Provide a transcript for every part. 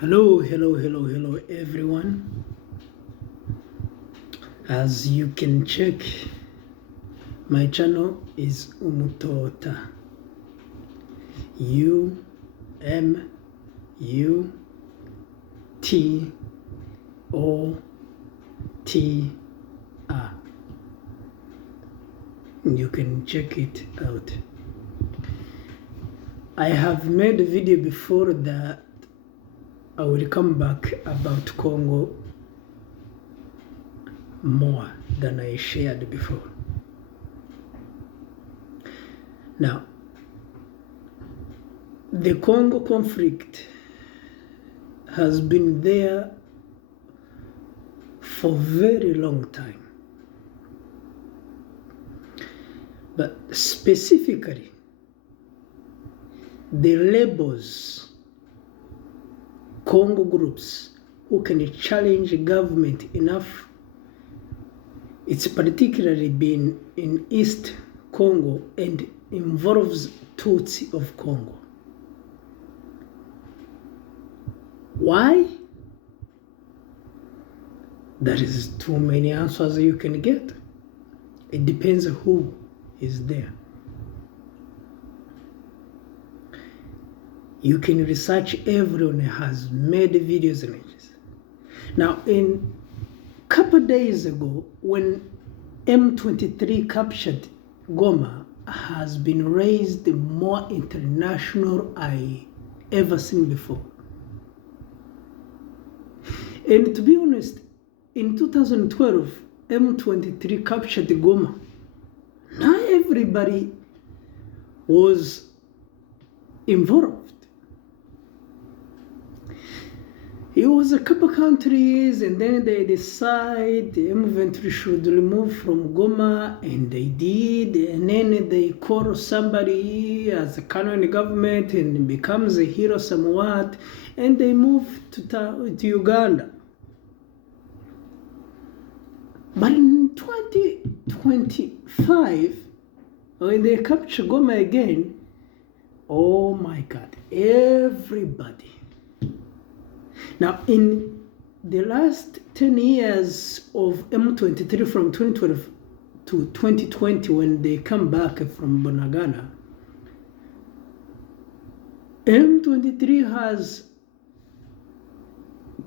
Hello everyone. As you can check, my channel is Umutota. U-M-U-T-O-T-A. You can check it out. I have made a video before that I will come back about Congo more than I shared before. Now, the Congo conflict has been there for a very long time. But specifically, the rebels, Congo groups who can challenge government enough, it's particularly been in East Congo and involves Tutsi of Congo. Why? There is too many answers you can get. It depends who is there. You can research, everyone has made videos and images. Now, in a couple days ago, when M23 captured Goma, has been raised more international I ever seen before. And to be honest, in 2012, M23 captured Goma. Not everybody was involved. It was a couple countries, and then they decide the m23 should remove from Goma, and they did, and then they call somebody as a Canadian government and becomes a hero somewhat, and they move to Uganda. But in 2025, when they capture Goma again, oh my God, everybody. Now, in the last 10 years of M23 from 2012 to 2020, when they come back from Bunagana, M23 has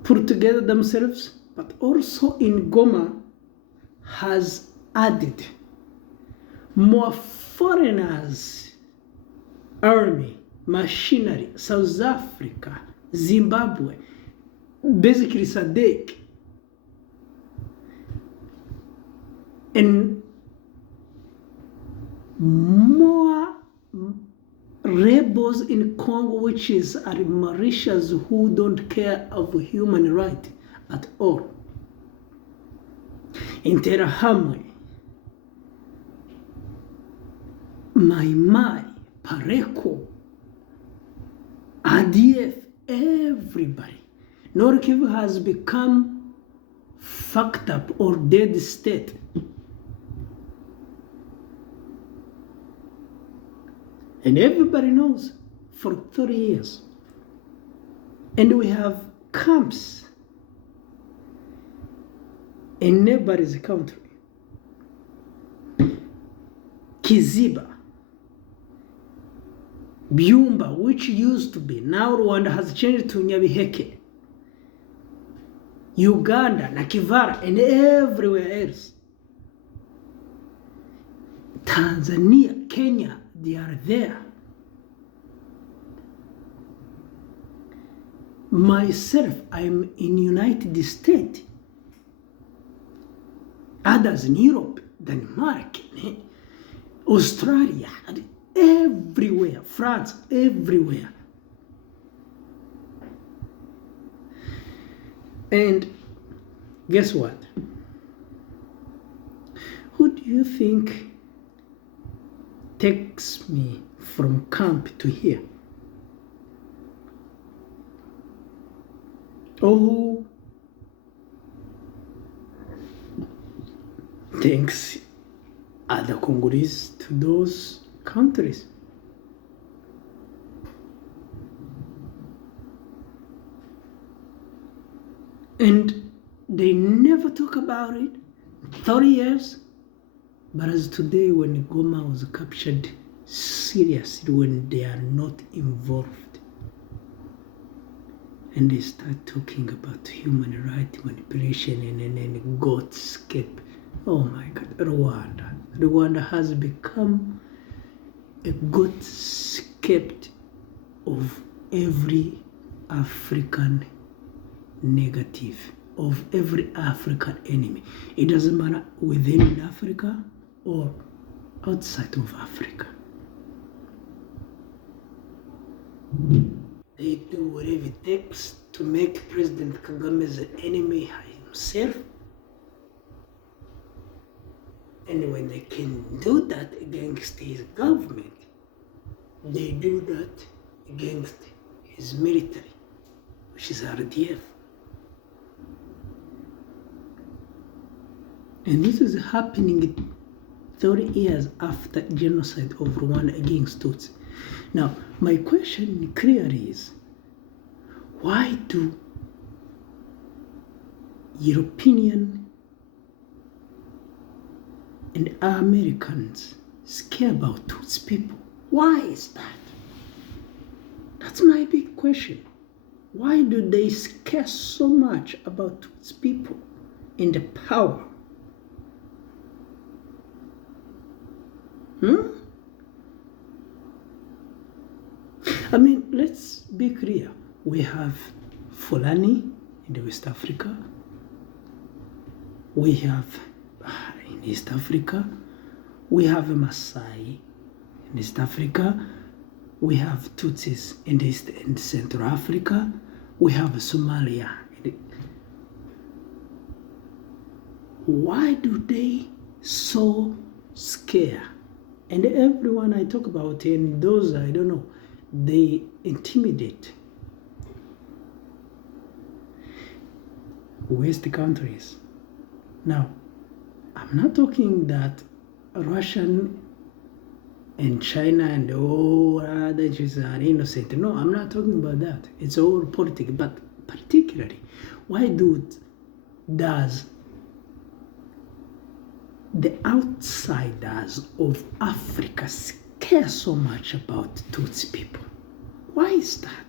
put together themselves, but also in Goma has added more foreigners, army, machinery, South Africa, Zimbabwe, basically SADC, and more rebels in Congo, which is are Mauritius, who don't care of human rights at all. Interahamwe, Mai, Pareko, ADF, everybody. North Kivu has become fucked up or dead state. And everybody knows for 30 years. And we have camps in neighbor's country. Kiziba, Byumba, which used to be, now Rwanda has changed to Nyabiheke. Uganda, Nakivara, and everywhere else. Tanzania, Kenya, they are there. Myself, I'm in United States. Others in Europe, Denmark, Australia, everywhere, France, everywhere. And guess what? Who do you think takes me from camp to here? Or who thinks other Congolese to those countries? And they never talk about it. 30 years. But as today, when Goma was captured, seriously, when they are not involved, and they start talking about human rights manipulation and goat escape. Oh my God, Rwanda. Rwanda has become a goat escape of every African negative, of every African enemy. It doesn't matter within Africa or outside of Africa. They do whatever it takes to make President Kagame the enemy himself. And when they can do that against his government, they do that against his military, which is RDF. And this is happening 30 years after genocide of Rwanda against Tutsi. Now, my question clearly is, why do European and Americans scare about Tutsi people? Why is that? That's my big question. Why do they care so much about Tutsi people and the power? I mean, let's be clear. We have Fulani in West Africa. We have in East Africa. We have Maasai in East Africa. We have Tutsis in East and Central Africa. We have Somalia. Why do they so scare? And everyone I talk about, and those I don't know, they intimidate West countries. Now, I'm not talking that Russian and China and all other countries are innocent. No, I'm not talking about that. It's all politics. But particularly, why does the outsiders of Africa care so much about Tutsi people? Why is that?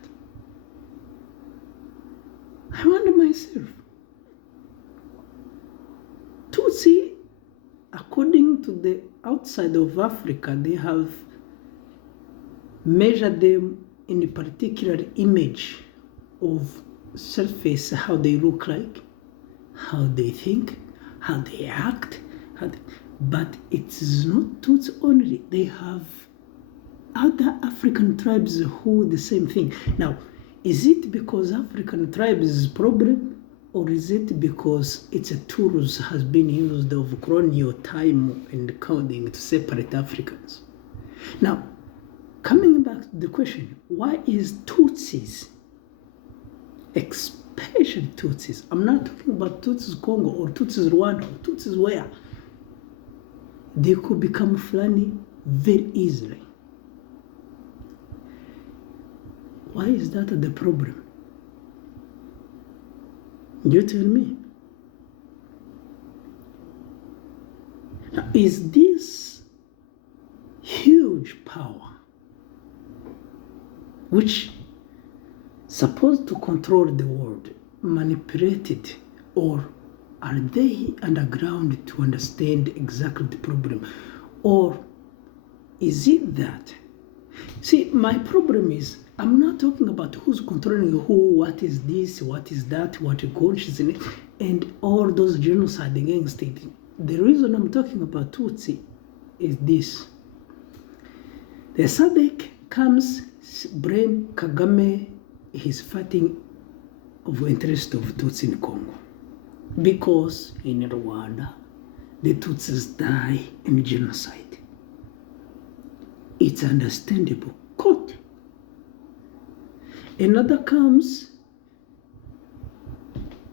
I wonder myself. Tutsi, according to the outside of Africa, they have measured them in a particular image of surface, how they look like, how they think, how they act, but it is not Tutsi only. They have other African tribes who the same thing. Now, is it because African tribes is problem, or is it because it's a tool has been used of colonial time and counting to separate Africans? Now, coming back to the question, why is Tutsis, especially Tutsis, I'm not talking about Tutsis Congo or Tutsis Rwanda or Tutsis where, they could become Fulani very easily. Why is that the problem? You tell me. Now, is this huge power, which supposed to control the world, manipulated, or are they underground to understand exactly the problem? Or is it that? See, my problem is, I'm not talking about who's controlling who, what is this, what is that, what is in it, and all those genocide against it. The reason I'm talking about Tutsi is this. The SADC comes, brain Kagame is fighting of interest of Tutsi in Congo. Because in Rwanda, the Tutsis die in genocide. It's understandable. Quote. Another comes,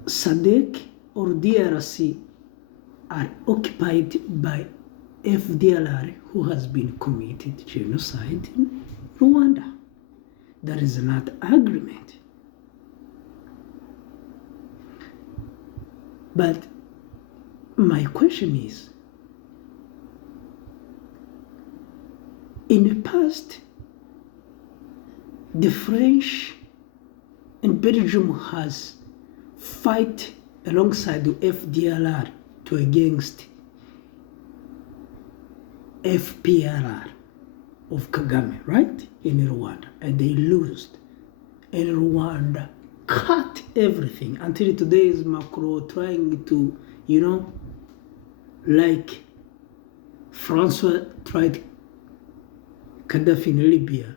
SADC or DRC are occupied by FDLR, who has been committed genocide in Rwanda. There is not agreement. But my question is, in the past, the French and Belgium has fight alongside the FDLR to against FPLR of Kagame, right? In Rwanda, and they lost. And Rwanda cut everything until today is Macron trying to, like Francois tried Gaddafi in Libya,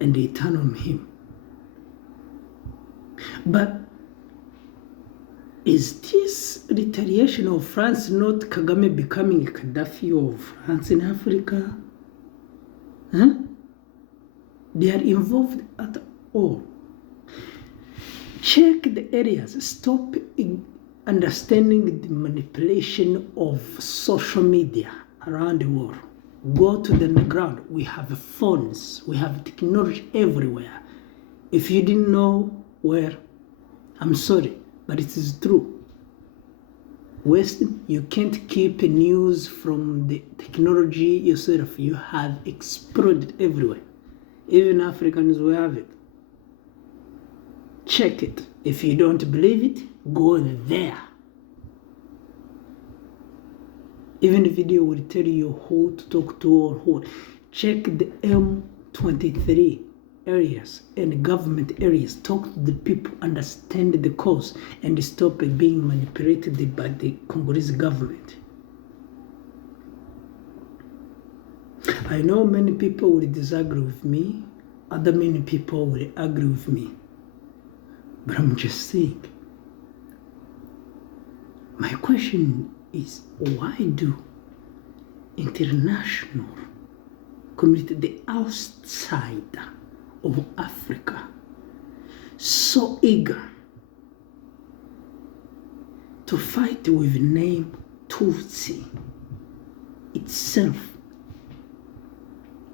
and they turn on him. But is this retaliation of France not Kagame becoming Gaddafi of France in Africa? Huh? They are involved at all. Check the areas. Stop understanding the manipulation of social media around the world. Go to the ground. We have phones. We have technology everywhere. If you didn't know where, I'm sorry, but it is true. Western, you can't keep news from the technology yourself. You have exploded everywhere. Even Africans will have it. Check it. If you don't believe it, go there. Even the video will tell you who to talk to or who. Check the M23 areas and government areas. Talk to the people, understand the cause, and stop being manipulated by the Congolese government. I know many people will disagree with me, other many people will agree with me, but I'm just saying. My question is, why do international community, the outsider of Africa, so eager to fight with the name Tutsi itself,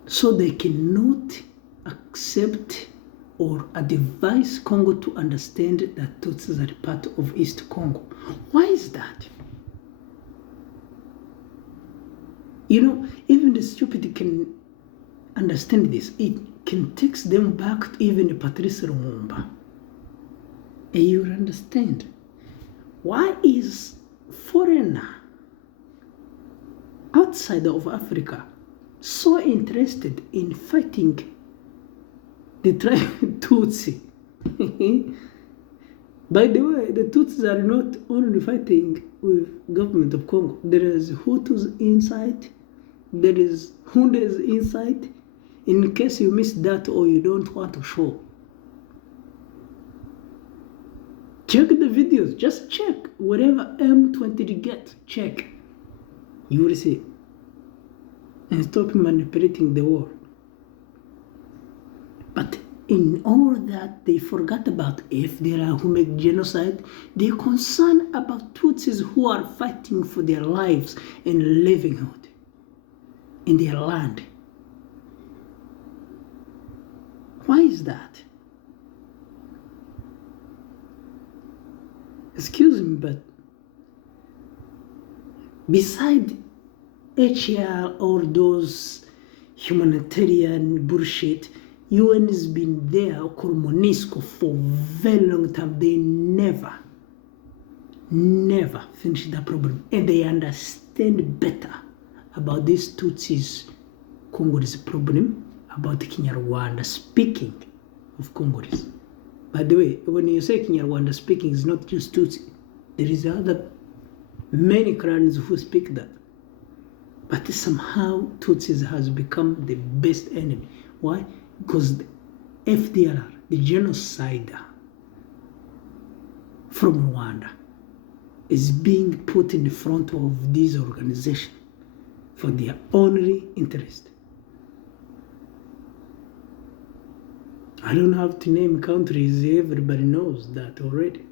so they cannot accept or advise Congo to understand that Tutsis are part of East Congo? Why is that? Even the stupid can understand this. It can take them back to even Patrice Lumumba. And you'll understand. Why is foreigner outside of Africa so interested in fighting the tribe Tutsi? By the way, the Tutsis are not only fighting with government of Congo. There is Hutus inside. There is Hundes inside. In case you missed that or you don't want to show, check the videos. Just check whatever M23 get. Check. You will see. And stop manipulating the world. But in all that, they forgot about FDLR who make genocide. They're concerned about Tutsis who are fighting for their lives and livelihood in their land. Why is that? Excuse me, but beside HL or those humanitarian bullshit, UN has been there, or MONUSCO, for a very long time. They never finish that problem. And they understand better about this Tutsis Congolese problem, about Kinyarwanda speaking of Congolese. By the way, when you say Kinyarwanda speaking, it's not just Tutsi. There is other many clans who speak that. But somehow Tutsis has become the best enemy. Why? Because the FDLR, the genocider from Rwanda, is being put in the front of this organization for their only interest. I don't have to name countries, everybody knows that already.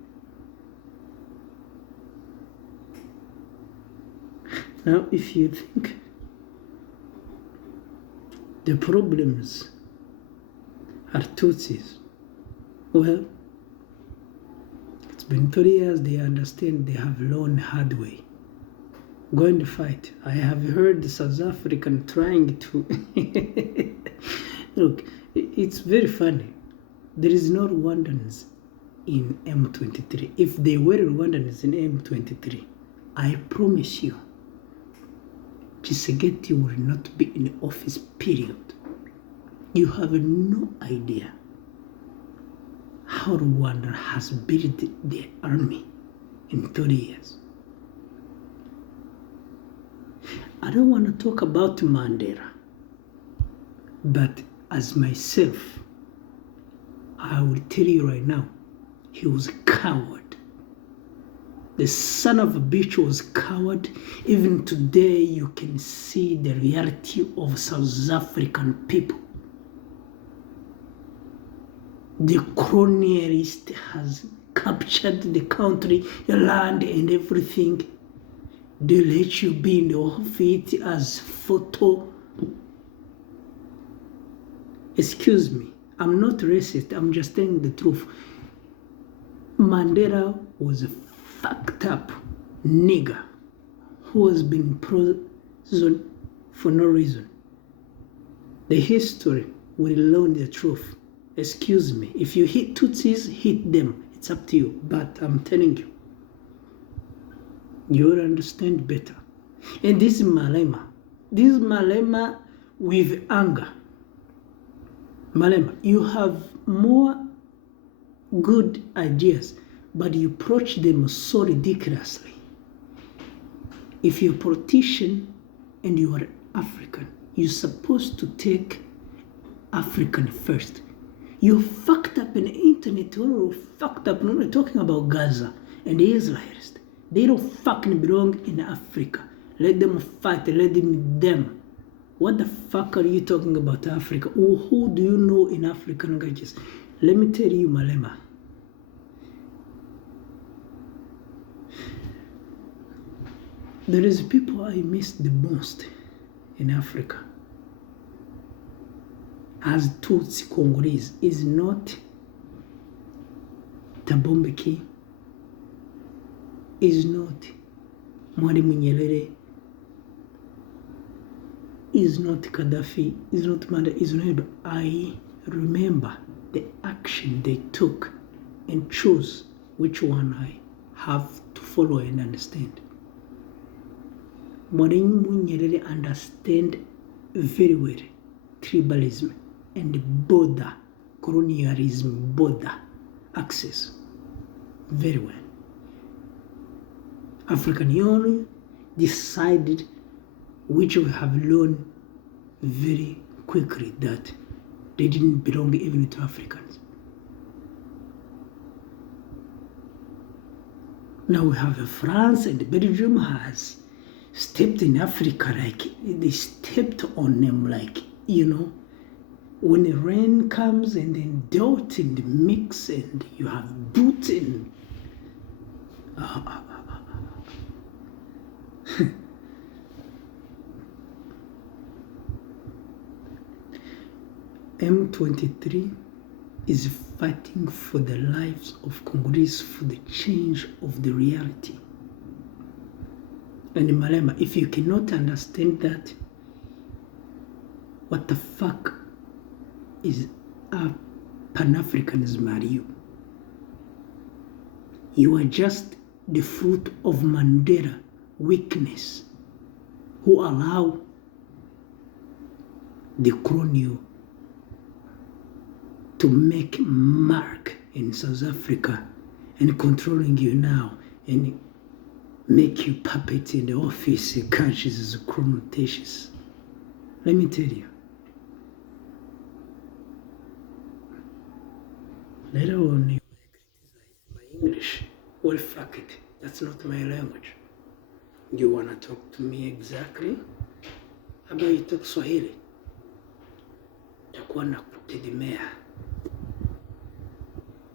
Now, if you think the problems are Tutsis, well, it's been 30 years, they understand, they have learned hard way. Going to fight. I have heard the South African trying to... Look, it's very funny. There is no Rwandans in M23. If they were Rwandans in M23, I promise you, Tshisekedi will not be in office, period. You have no idea how Rwanda has built their army in 30 years. I don't want to talk about Mandela, but as myself, I will tell you right now, he was a coward. The son of a bitch was a coward. Even today, you can see the reality of South African people. The colonialist has captured the country, the land, and everything. They let you be in the office as photo. Excuse me, I'm not racist, I'm just telling the truth. Mandela was a fucked up nigger who has been in prison for no reason. The history will learn the truth. Excuse me, if you hit Tutsis, hit them. It's up to you, but I'm telling you, you'll understand better. And this is Malema. This is Malema with anger. Malema, you have more good ideas, but you approach them so ridiculously. If you're a politician and you are African, you're supposed to take African first. You fucked up in the internet, or fucked up, we're talking about Gaza and the Israelis. They don't fucking belong in Africa. Let them fight, let them. What the fuck are you talking about Africa? Or who do you know in African languages? Let me tell you, Malema. There is people I miss the most in Africa. As Tutsi Congolese is not Thabo Mbeki, is not Mwalimu Nyerere, is not Gaddafi, is not Mandela, is not. I remember the action they took and choose which one I have to follow and understand. Mwalimu Nyerere understand very well tribalism and border, colonialism, border access very well. African Union decided, which we have learned very quickly, that they didn't belong even to Africans. Now we have France and Belgium has stepped in Africa, like they stepped on them, like, you know, when the rain comes and then dirt and mix and you have boots and M23 is fighting for the lives of Congolese, for the change of the reality. And Malema, if you cannot understand that, what the fuck is Pan-Africanism are you? You are just the fruit of Mandela weakness, who allow the colonial to make mark in South Africa and controlling you now and make you puppet in the office, conscious as chronotations. Let me tell you. Later on, you may criticize my English. Well, fuck it. That's not my language. You wanna talk to me exactly? How about you talk Swahili? Takuwa nakutegemea.